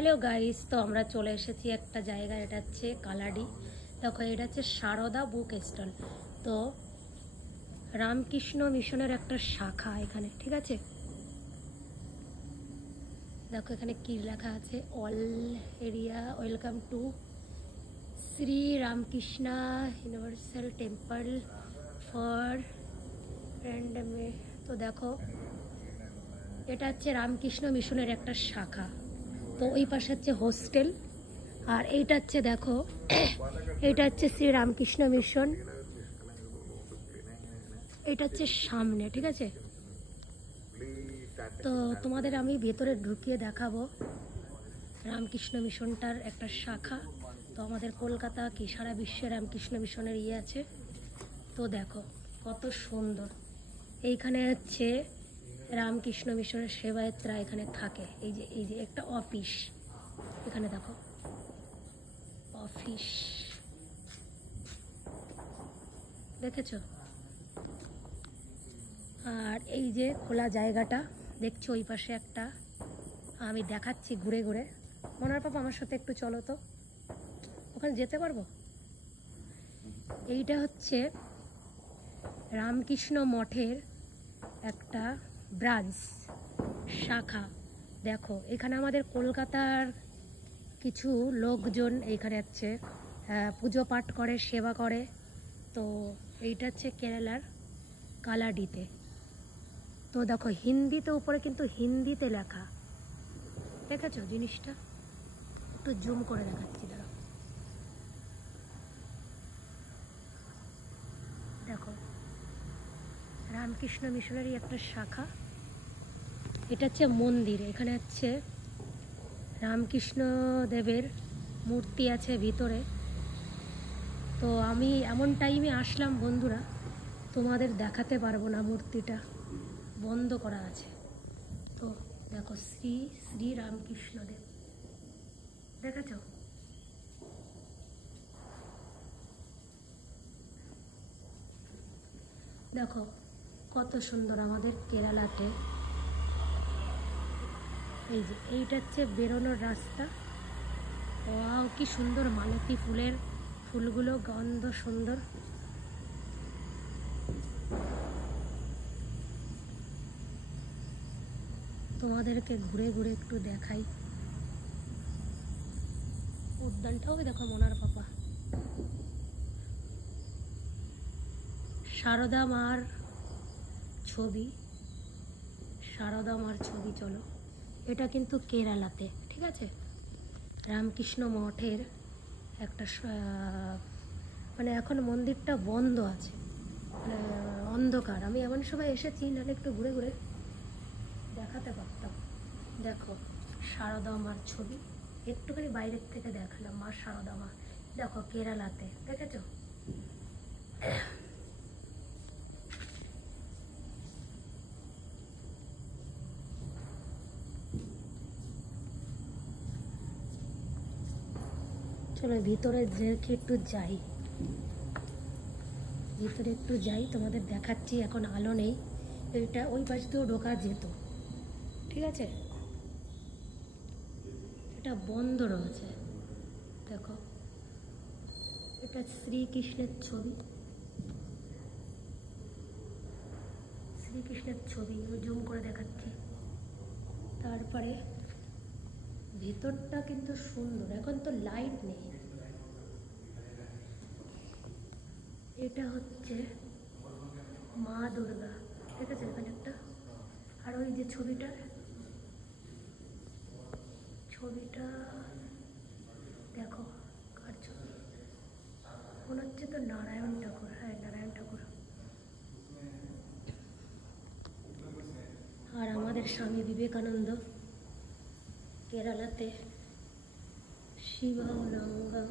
Hello guys, তো আমরা চলে এসেছি একটা জায়গায়। এটা হচ্ছে কালাডি। দেখো, এটা হচ্ছে সারদা বুক স্টল। তো রামকৃষ্ণ মিশনের একটা শাখা এখানে, ঠিক আছে। দেখো এখানে কি লেখা আছে, all area welcome to Shri Ramakrishna universal temple for র্যান্ডমে। তো দেখো, এটা হচ্ছে রামকৃষ্ণ মিশনের একটা শাখা। তো ওই পাশে হচ্ছে হোস্টেল, আর এইটা হচ্ছে দেখো এটা হচ্ছে শ্রী রামকৃষ্ণ মিশন। এটা হচ্ছে সামনে, ঠিক আছে। তো তোমাদের আমি ভেতরে ঢুকিয়ে দেখাবো রামকৃষ্ণ মিশনটার একটা শাখা। তো আমাদের কলকাতা কি সারা বিশ্বে রামকৃষ্ণ মিশনের আছে। তো দেখো কত সুন্দর। এইখানে হচ্ছে রামকৃষ্ণ মিশনের সেবায়েতরা এখানে থাকে। এই যে একটা অফিস, এখানে দেখো অফিস, দেখেছ। আর এই যে খোলা জায়গাটা দেখছো, ওই পাশে একটা আমি দেখাচ্ছি ঘুরে ঘুরে। মনার পাপা আমার সাথে একটু চলো তো, ওখানে যেতে পারবো। এইটা হচ্ছে রামকৃষ্ণ মঠের একটা ব্রাঞ্চ, শাখা। দেখো এখানে আমাদের কলকাতার কিছু লোকজন এইখানে হচ্ছে পুজো পাঠ করে, সেবা করে। তো এইটা হচ্ছে কেরালার কালাডিতে। তো দেখো হিন্দিতে উপরে কিন্তু হিন্দিতে লেখা, দেখেছো জিনিসটা। একটু জুম করে দেখাচ্ছি, দাঁড়াও। দেখো রামকৃষ্ণ মিশনেরই একটা শাখা। এটা হচ্ছে মন্দির, এখানে হচ্ছে রামকৃষ্ণ দেবের মূর্তি আছে ভিতরে। তো আমি এমন টাইমে আসলাম বন্ধুরা, তোমাদের দেখাতে পারবো না, মূর্তিটা বন্ধ করা আছে। তো দেখো শ্রী শ্রী রামকৃষ্ণ দেব, দেখেছ। দেখো কত সুন্দর আমাদের কেরালাতে। এই যে এইটা হচ্ছে বেরোনোর রাস্তা। ওয়াও, কি সুন্দর মালতী ফুলের ফুলগুলো, গন্ধ সুন্দর। তোমাদেরকে ঘুরে ঘুরে একটু দেখাই উদ্যানটাও। দেখো মোনার পাপা, সারদা মার ছবি, সারদা মার ছবি। চলো, এটা কিন্তু কেরালাতে, ঠিক আছে। রামকৃষ্ণ মঠের একটা মানে এখন মন্দিরটা বন্ধ আছে, মানে অন্ধকার। আমি এমন সময় এসেছি, নাহলে একটু ঘুরে ঘুরে দেখাতে পারতাম। দেখো সারদা মার ছবি, একটুখানি বাইরের থেকে দেখালাম। মা সারদা মা, দেখো কেরালাতে, দেখেছো। চলো ভিতরে দেখে একটু যাই, ভিতরে একটু যাই, তোমাদের দেখাচ্ছি। এখন আলো নেই, এটা ওই পাশ দিয়েও ঢোকা যেত, ঠিক আছে। এটা বন্ধ রয়েছে। দেখো এটা শ্রীকৃষ্ণের ছবি, শ্রীকৃষ্ণের ছবি আমি জুম করে দেখাচ্ছি। তারপরে ভেতরটা কিন্তু সুন্দর, এখন তো লাইট নেই। এটা হচ্ছে মা দুর্গা, ঠিক আছে এখানে একটা। আর ওই যে ছবিটা দেখো, কার ছবি মনে হচ্ছে তো নারায়ণ ঠাকুর। হ্যাঁ, নারায়ণ ঠাকুর। আর আমাদের স্বামী বিবেকানন্দ কেরালাতে, শিবানঙ্গা।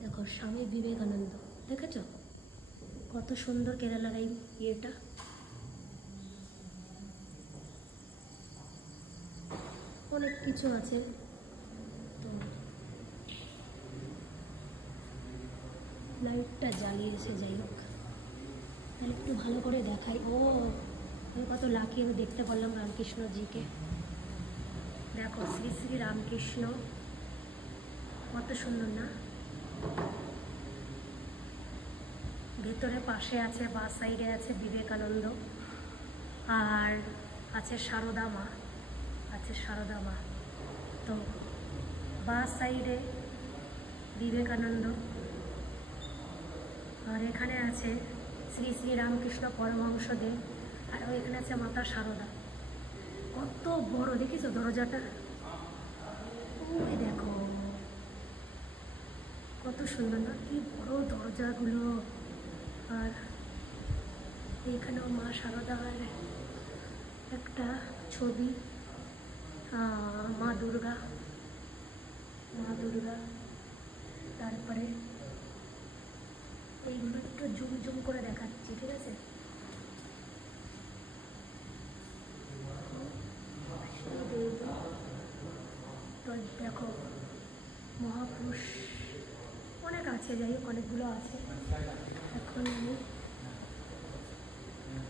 দেখো স্বামী বিবেকানন্দ, দেখেছ কত সুন্দর কেরালার এই ইয়েটা। অনেক কিছু আছে। তো লাইটটা জ্বালিয়েছে, যাই হোক, তাহলে একটু ভালো করে দেখাই। ও আমি কত লাকি, আমি দেখতে পারলাম রামকৃষ্ণজিকে। দেখো শ্রী শ্রী রামকৃষ্ণ, কত সুন্দর না। ভেতরে পাশে আছে, বা সাইডে আছে বিবেকানন্দ, আর আছে সারদা মা, আছে সারদা মা। তো বা সাইডে বিবেকানন্দ, আর এখানে আছে শ্রী শ্রী রামকৃষ্ণ পরমহংসদেব, আর ওইখানে আছে মাতা সারদা। কত বড় দেখেছো দরজাটা? ওই দেখো কত সুন্দর না, কি বড় দরজাগুলো। আর এইখানেও মা সারদার একটা ছবি, মা দুর্গা, মা দুর্গা। তারপরে এইগুলো একটু জুম জুম করে দেখাচ্ছি, ঠিক আছে? তো দেখো মহাপুরুষ অনেক আছে, যাই হোক অনেকগুলো আছে। এখন আমি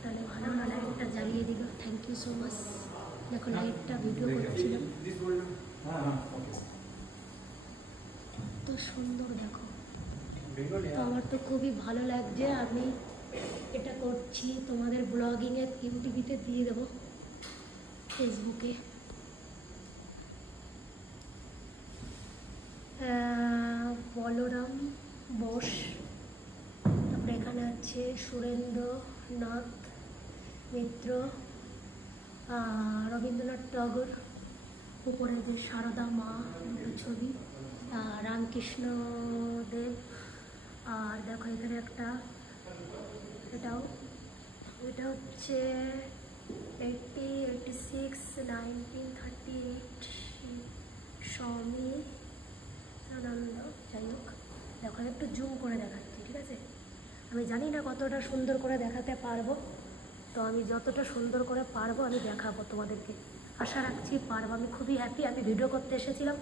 তাহলে ভালো না, লাইটটা জ্বালিয়ে দিল। Thank you so much. দেখো লাইটটা ভিডিও করছিলাম, তো সুন্দর দেখো। তো আমার তো খুবই ভালো লাগছে, আমি এটা করছি তোমাদের ব্লগিংয়ে, ইউটিউবিতে দিয়ে দেবো, ফেসবুকে। বলরাম বোস, তারপরে এখানে আছে সুরেন্দ্রনাথ মিত্র, রবীন্দ্রনাথ টগর, উপরে যে সারদা মা দুটো ছবি, রামকৃষ্ণ দেব। আর দেখো এখানে একটা, এটা হচ্ছে 86, 1938 স্বামী আনন্দ। যাই হোক দেখো একটু জুম করে দেখাচ্ছি, ঠিক আছে? আমি জানি না কতটা সুন্দর করে দেখাতে পারবো, তো আমি যতটা সুন্দর করে পারবো আমি দেখাবো তোমাদেরকে, আশা রাখছি পারবো। আমি খুবই হ্যাপি। আমি ভিডিও করতে এসেছিলাম,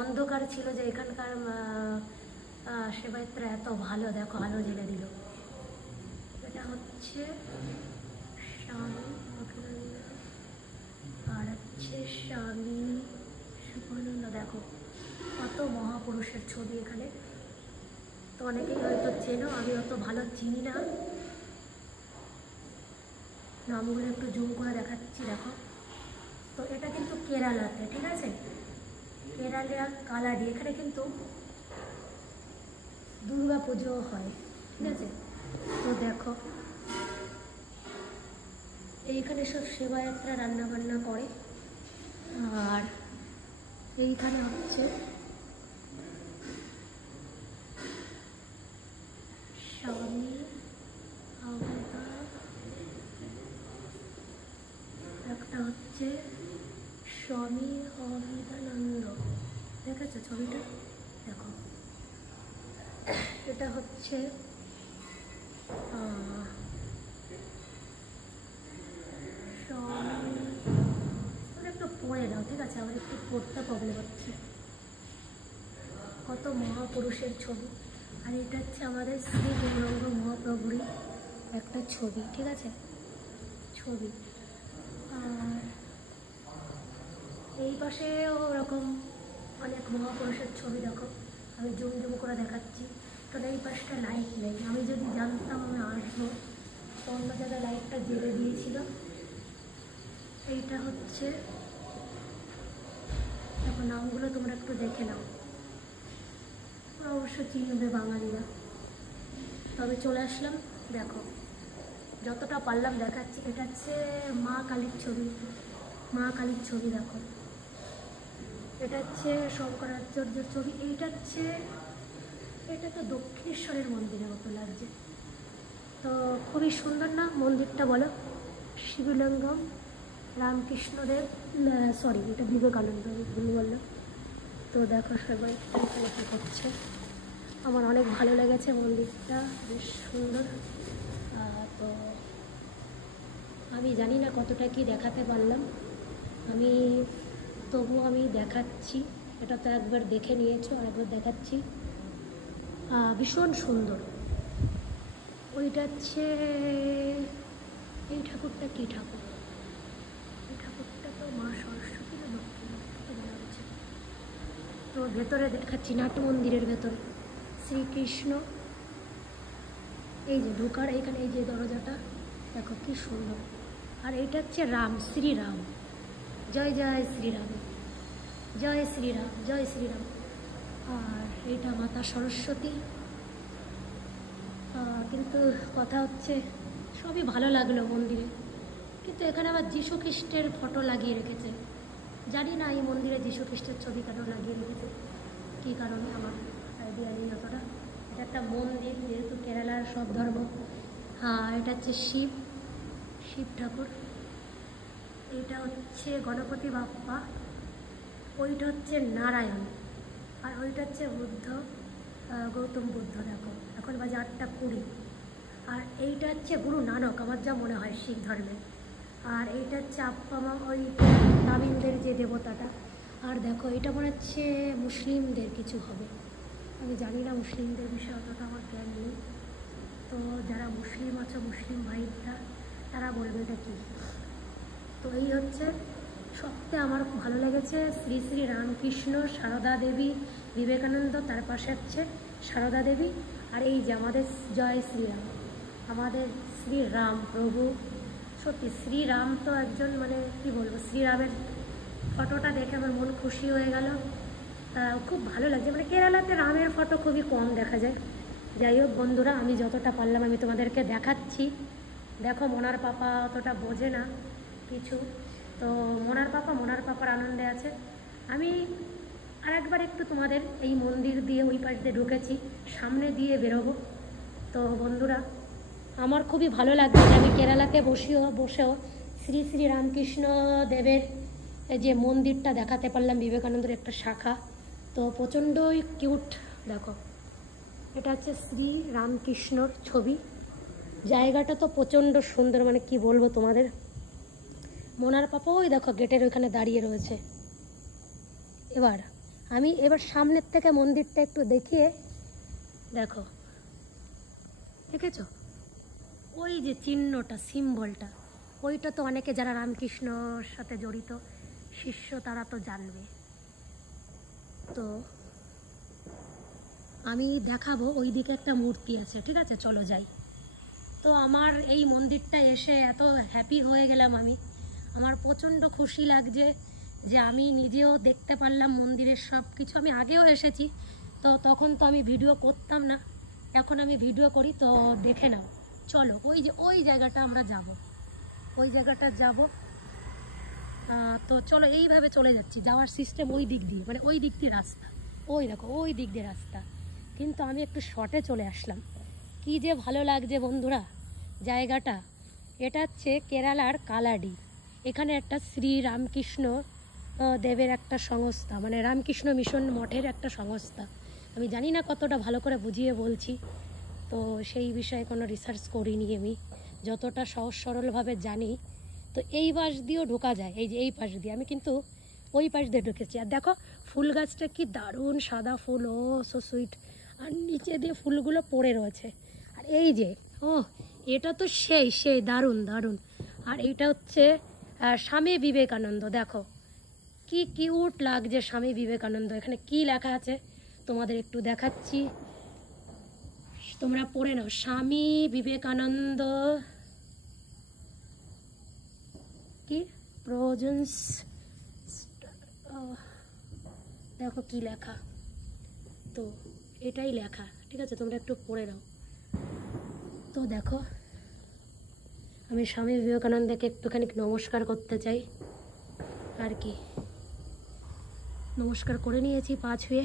অন্ধকার ছিল, যে এখানকার সেবায়িত্রা এত ভালো, দেখো আলো জ্বেলে দিল। এটা হচ্ছে স্বামী, আর হচ্ছে স্বামী সুখানন্দ। দেখো কত মহাপুরুষের ছবি এখানে। তো অনেকেই হয়তো চেনো, আমি অত ভালো চিনি না, নামগুলো একটু জুম করে দেখাচ্ছি। দেখো তো এটা কিন্তু কেরালাতে, ঠিক আছে? কেরালা কালাডি, এখানে কিন্তু দুর্গা পুজো হয়, ঠিক আছে? তো দেখো এইখানে সব সেবায়াত্রা রান্নাবান্না করে। আর এইখানে হচ্ছে স্বামী একটা হচ্ছে স্বামী অমিতানন্দ, দেখেছো ছবিটা? দেখো এটা হচ্ছে স্বামী, একটু পড়ে নাও, ঠিক আছে? আমার একটু পড়তে প্রবলেম হচ্ছে। কত মহাপুরুষের ছবি। আর এটা হচ্ছে আমাদের শ্রী গৌরাঙ্গ মহাপ্রভুরই একটা ছবি, ঠিক আছে? ছবি। আর এই পাশে ওরকম অনেক মহাপুরুষের ছবি। দেখো আমি জুম জুম করে দেখাচ্ছি, কারণ এই পাশটা লাইট নেই। আমি যদি জানতাম আমি আসবো, অন্য জায়গায় লাইটটা জ্বেলে দিয়েছিল। এইটা হচ্ছে, দেখো নামগুলো তোমরা একটু দেখে নাও, অবশ্য চিনবে বাঙালিরা। তবে চলে আসলাম, দেখো যতটা পারলাম দেখাচ্ছি। এটা হচ্ছে মা কালীর ছবি, মা কালীর ছবি। দেখো এটা হচ্ছে শঙ্করাচার্যের ছবি। এটা তো দক্ষিণেশ্বরের মন্দিরের মতো লাগছে। তো খুবই সুন্দর না মন্দিরটা, বলো? শিবলিঙ্গম, রামকৃষ্ণদেব, সরি এটা বিবেকানন্দ, ভুল বললাম। তো দেখো সবাই এখানে কী করছে। আমার অনেক ভালো লেগেছে মন্দিরটা, বেশ সুন্দর। তো আমি জানি না কতটা কি দেখাতে পারলাম, তবু আমি দেখাচ্ছি। এটা তো একবার দেখে নিয়েছো, আর একবার দেখাচ্ছি। ভীষণ সুন্দর। ওইটা হচ্ছে, এই ঠাকুরটা কী ঠাকুর? এই ঠাকুরটা তো মা সরস্বতী না লক্ষ্মী, তো ভেতরে দেখাচ্ছি, নাট মন্দিরের ভেতরে শ্রীকৃষ্ণ। এই যে ঢোকার এখানে এই যে দরজাটা দেখো কি সুন্দর। আর এটা হচ্ছে রাম, শ্রীরাম। জয় জয় শ্রীরাম, জয় শ্রীরাম, জয় শ্রীরাম। আর এটা মাতা সরস্বতী। কিন্তু কথা হচ্ছে সবই ভালো লাগলো মন্দিরে, কিন্তু এখানে আবার যীশু খ্রিস্টের ফটো লাগিয়ে রেখেছে। জানি না এই মন্দিরে যীশু খ্রিস্টের ছবি কেন লাগিয়ে রেখেছে, কী কারণে আমার আইডিয়া নেই অতটা। এটা একটা মন্দির, যেহেতু কেরালার সব ধর্ম। হ্যাঁ, এটা হচ্ছে শিব, শিব ঠাকুর। এটা হচ্ছে গণপতি বাপ্পা, ওইটা হচ্ছে নারায়ণ, আর ওইটা হচ্ছে বুদ্ধ, গৌতম বুদ্ধ। দেখো এখন বাজে 8:20। আর এইটা হচ্ছে গুরু নানক, আমার যা মনে হয় শিখ ধর্মের। আর এইটা হচ্ছে আপ্পামা, ওই তামিলদের যে দেবতাটা। আর দেখো এটা মনে হচ্ছে মুসলিমদের কিছু হবে, আমি জানি না মুসলিমদের বিষয়ে অতটা আমার জ্ঞান নেই। তো যারা মুসলিম আছে, মুসলিম ভাইরা, তারা বলবে এটা কী। তো এই হচ্ছে সবথেকে আমার ভালো লেগেছে শ্রী শ্রী রামকৃষ্ণ, সারদা দেবী, বিবেকানন্দ, তার পাশে হচ্ছে সারদা দেবী। আর এই যে আমাদের জয় শ্রীরাম, আমাদের শ্রীরাম প্রভু। সত্যি শ্রীরাম তো একজন, মানে কি বলবো, শ্রীরামের ফটোটা দেখে আমার মন খুশি হয়ে গেল। খুব ভালো লাগছে। মানে কেরালাতে রামের ফটো খুবই কম দেখা যায়। যাই হোক বন্ধুরা, আমি যতটা পারলাম আমি তোমাদেরকে দেখাচ্ছি। দেখো মোনার পাপা অতটা বোঝে না কিছু, তো মোনার পাপার আনন্দে আছে। আমি আরেকবার একটু তোমাদের এই মন্দির দিয়ে ওই পাশ দিয়ে ঢুকেছি, সামনে দিয়ে বেরোবো। তো বন্ধুরা, আমার খুবই ভালো লাগছে যে আমি কেরালাতে বসেও শ্রী শ্রী রামকৃষ্ণ দেবের যে মন্দিরটা দেখাতে পারলাম, বিবেকানন্দের একটা শাখা। তো প্রচণ্ডই কিউট। দেখো এটা হচ্ছে শ্রী রামকৃষ্ণর ছবি। জায়গাটা তো প্রচণ্ড সুন্দর, মানে কি বলবো তোমাদের। মোনার পাপা ওই দেখো গেটের ওইখানে দাঁড়িয়ে রয়েছে। এবার সামনের থেকে মন্দিরটা একটু দেখিয়ে, দেখো দেখেছো ওই যে চিহ্নটা, সিম্বলটা, ওইটা তো অনেকে যারা রামকৃষ্ণর সাথে জড়িত শিষ্য তারা তো জানবে। তো আমি দেখাবো, ওই দিকে একটা মূর্তি আছে, ঠিক আছে, চলো যাই। তো আমার এই মন্দিরটা এসে এত হ্যাপি হয়ে গেলাম আমি, আমার প্রচণ্ড খুশি লাগছে যে আমি নিজেও দেখতে পারলাম মন্দিরের সব কিছু। আমি আগেও এসেছি, তো তখন তো আমি ভিডিও করতাম না, এখন আমি ভিডিও করি। তো দেখে নাও, চলো ওই জায়গাটা আমরা যাব, ওই জায়গাটা যাব। তো চলো এইভাবে চলে যাচ্ছি, যাওয়ার সিস্টেম ওই দিক দিয়ে, মানে ওই দিক দিয়ে রাস্তা, ওই দেখো ওই দিক দিয়ে রাস্তা। কিন্তু আমি একটু শর্টে চলে আসলাম। কি যে ভালো লাগছে বন্ধুরা জায়গাটা। এটা হচ্ছে কেরালার কালাডি। এখানে একটা শ্রী রামকৃষ্ণ দেবের একটা সংস্থা, মানে রামকৃষ্ণ মিশন মঠের একটা সংস্থা। আমি জানি না কতটা ভালো করে বুঝিয়ে বলছি, তো সেই বিষয়ে কোনো রিসার্চ করিনি আমি, যতটা সহজ সরলভাবে জানি। তো এই পাশ দিয়েও ঢোকা যায়, এই যে এই পাশ দিয়ে, আমি কিন্তু ওই পাশ দিয়ে ঢুকেছি। আর দেখো ফুল গাছটা কি দারুণ, সাদা ফুল, ও সো সুইট। আর নিচে দিয়ে ফুলগুলো পড়ে রয়েছে। আর এই যে এটা তো সেই দারুণ দারুণ। আর এইটা হচ্ছে স্বামী বিবেকানন্দ। দেখো কি কিউট লাগছে স্বামী বিবেকানন্দ। এখানে কি লেখা আছে তোমাদের একটু দেখাচ্ছি, তোমরা পড়ে নাও। স্বামী বিবেকানন্দ কি প্রয়োজনস, দেখো কি লেখা, তো এটাই লেখা, ঠিক আছে, তোমরা একটু পড়ে নাও। তো দেখো আমি স্বামী বিবেকানন্দকে একটুখানি নমস্কার করতে চাই, আর কি নমস্কার করে নিয়েছি পা ছুঁয়ে।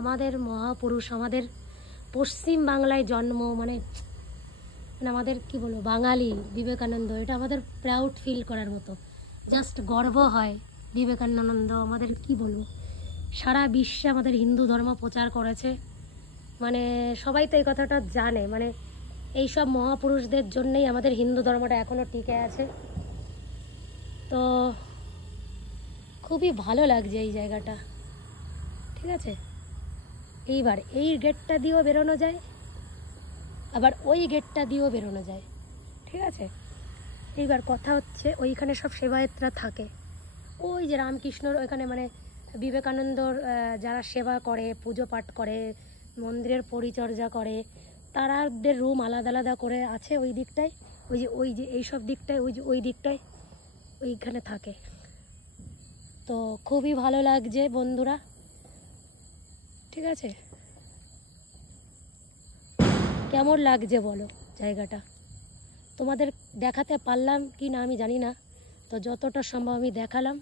আমাদের মহাপুরুষ, আমাদের পশ্চিম বাংলায় জন্ম, মানে আমাদের কি বলবো, বাঙালি বিবেকানন্দ, এটা আমাদের প্রাউড ফিল করার মতো, জাস্ট গর্ব হয়। বিবেকানন্দ আমাদের কি বলবো, সারা বিশ্বে আমাদের হিন্দু ধর্ম প্রচার করেছে, মানে সবাই তো এই কথাটা জানে। মানে এই সব মহাপুরুষদের জন্যই আমাদের হিন্দু ধর্মটা এখনও টিকে আছে। তো খুবই ভালো লাগছে এই জায়গাটা, ঠিক আছে। এইবার এই গেটটা দিয়েও বেরোনো যায়, আবার ওই গেটটা দিয়েও বেরোনো যায়, ঠিক আছে। এইবার কথা হচ্ছে ওইখানে সব সেবায়েতরা থাকে, ওই যে রামকৃষ্ণর ওখানে মানে বিবেকানন্দর যারা সেবা করে, পুজো পাঠ করে, মন্দিরের পরিচর্যা করে, তারাদের রুম আলাদা আলাদা করে আছে ওই দিকটায়। ওই যে এইসব দিকটায়, ওই দিকটায় ওইখানে থাকে। তো খুবই ভালো লাগছে বন্ধুরা, ঠিক আছে? কেমন লাগছে বলো জায়গাটা? তোমাদের দেখাতে পারলাম কি না আমি জানি না, তো যতটা সম্ভব আমি দেখালাম।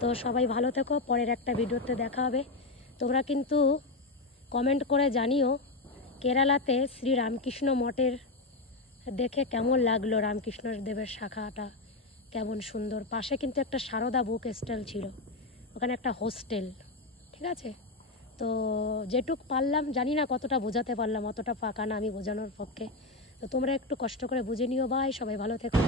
তো সবাই ভালো থেকো, পরের একটা ভিডিওতে দেখা হবে। তোমরা কিন্তু কমেন্ট করে জানিও কেরালাতে শ্রী রামকৃষ্ণ মঠের দেখে কেমন লাগলো, রামকৃষ্ণ দেবের শাখাটা কেমন সুন্দর। পাশে কিন্তু একটা সারদা বুক স্টল ছিল, ওখানে একটা হোস্টেল, ঠিক আছে? তো যেটুক পারলাম, জানি না কতটা বোঝাতে পারলাম, অতটা পাকা না আমি বোঝানোর পক্ষে। তো তোমরা একটু কষ্ট করে বুঝে নিও। বাই, সবাই ভালো থেকো।